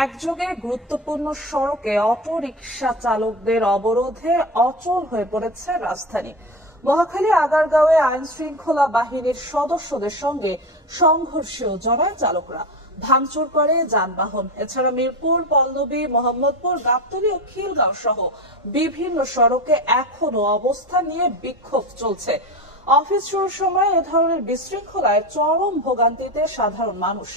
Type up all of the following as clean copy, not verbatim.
একযোগে গুরুত্বপূর্ণ সড়কে অটো রিকশা চালকদের অবরোধে অচল হয়ে পড়েছে রাজধানী। মহাখালী আগারগাঁওয়ে আইন শৃঙ্খলা বাহিনীর সদস্যদের সঙ্গে সংঘর্ষেও জড়ায় চালকরা, ভাঙচুর করে যানবাহন। এছাড়া মিরপুর, পল্লবী, মোহাম্মদপুর, গাবতলী ও খিলগাঁও সহ বিভিন্ন সড়কে এখনো অবস্থান নিয়ে বিক্ষোভ চলছে। অফিস শুরুর সময় এ ধরনের বিশৃঙ্খলায় চরম ভোগান্তিতে সাধারণ মানুষ।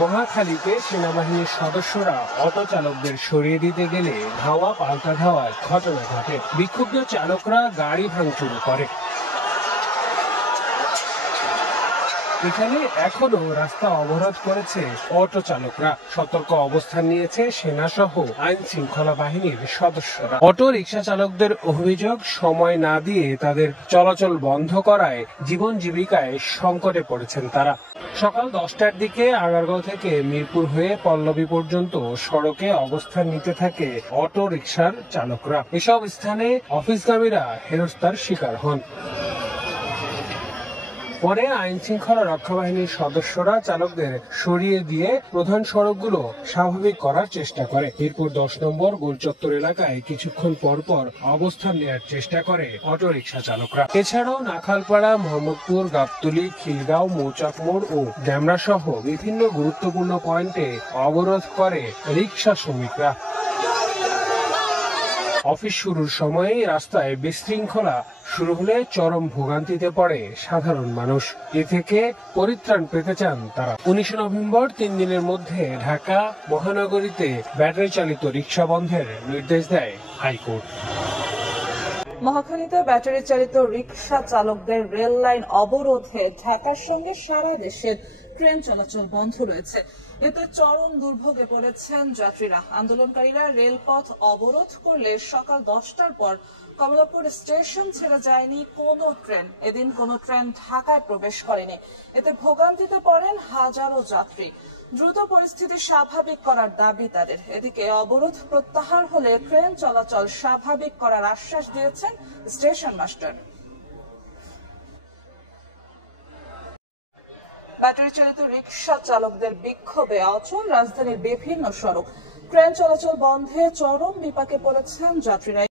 মহাখালীতে সেনাবাহিনীর সদস্যরা অটো চালকদের সরিয়ে দিতে গেলে ধাওয়া পাল্টা ধাওয়ার ঘটনা ঘটে। বিক্ষুব্ধ চালকরা গাড়ি ভাঙচুর করে। এখানে এখনো রাস্তা অবরোধ করেছে অটো চালকরা। সতর্ক অবস্থান নিয়েছে সেনা সহ আইন শৃঙ্খলা বাহিনীর সদস্যরা। অটো রিকশা চালকদের অভিযোগ, সময় না দিয়ে তাদের চলাচল বন্ধ করায় জীবন জীবিকায় সংকটে পড়েছেন তারা। সকাল 10টার দিকে আগারগাঁও থেকে মিরপুর হয়ে পল্লবী পর্যন্ত সড়কে অবস্থান নিতে থাকে অটো রিকশার চালকরা। এসব স্থানে অফিসগামীরা হেনস্থার শিকার হন। পরে আইন শৃঙ্খলা রক্ষা বাহিনীর সদস্যরা চালকদের সরিয়ে দিয়ে প্রধান সড়কগুলো স্বাভাবিক করার চেষ্টা করে। মিরপুর 10 নম্বর গোলচত্বর এলাকায় কিছুক্ষণ পর পর অবস্থান নেওয়ার চেষ্টা করে অটো রিকশা চালকরা। এছাড়াও নাখালপাড়া, মোহাম্মদপুর, গাবতলী, খিলগাঁও, মৌচাক মোড় ও ড্যামরা সহ বিভিন্ন গুরুত্বপূর্ণ পয়েন্টে অবরোধ করে রিকশা শ্রমিকরা। অফিস শুরুর সময়ে রাস্তায় বিশৃঙ্খলা শুরু হলে চরম ভোগান্তিতে পড়ে সাধারণ মানুষ। এ থেকে পরিত্রাণ পেতে চান তারা। 19 নভেম্বর 3 দিনের মধ্যে ঢাকা মহানগরীতে ব্যাটারি চালিত রিকশা বন্ধের নির্দেশ দেয় হাইকোর্ট। মহাখালীতে ব্যাটারি চালিত রিকশা চালকদের রেল লাইন অবরোধে ঢাকার সঙ্গে সারা দেশের ট্রেন চলাচল বন্ধ রয়েছে। এতে চরম দুর্ভোগে পড়েছেন যাত্রীরা। আন্দোলনকারীরা রেলপথ অবরোধ করলে সকাল 10টার পর কমলাপুর স্টেশন ছেড়ে যায়নি কোনো ট্রেন। এদিন কোনো ট্রেন ঢাকায় প্রবেশ করেনি। এতে ভোগান্তিতে পড়েন হাজারো যাত্রী। দ্রুত পরিস্থিতি স্বাভাবিক করার দাবি তাদের। এদিকে অবরোধ প্রত্যাহার হলে ট্রেন চলাচল স্বাভাবিক করার আশ্বাস দিয়েছেন স্টেশন মাস্টার। ব্যাটারি চালিত রিকশা চালকদের বিক্ষোভে অচল রাজধানীর বিভিন্ন সড়ক। ট্রেন চলাচল বন্ধে চরম বিপাকে পড়েছেন যাত্রীরা।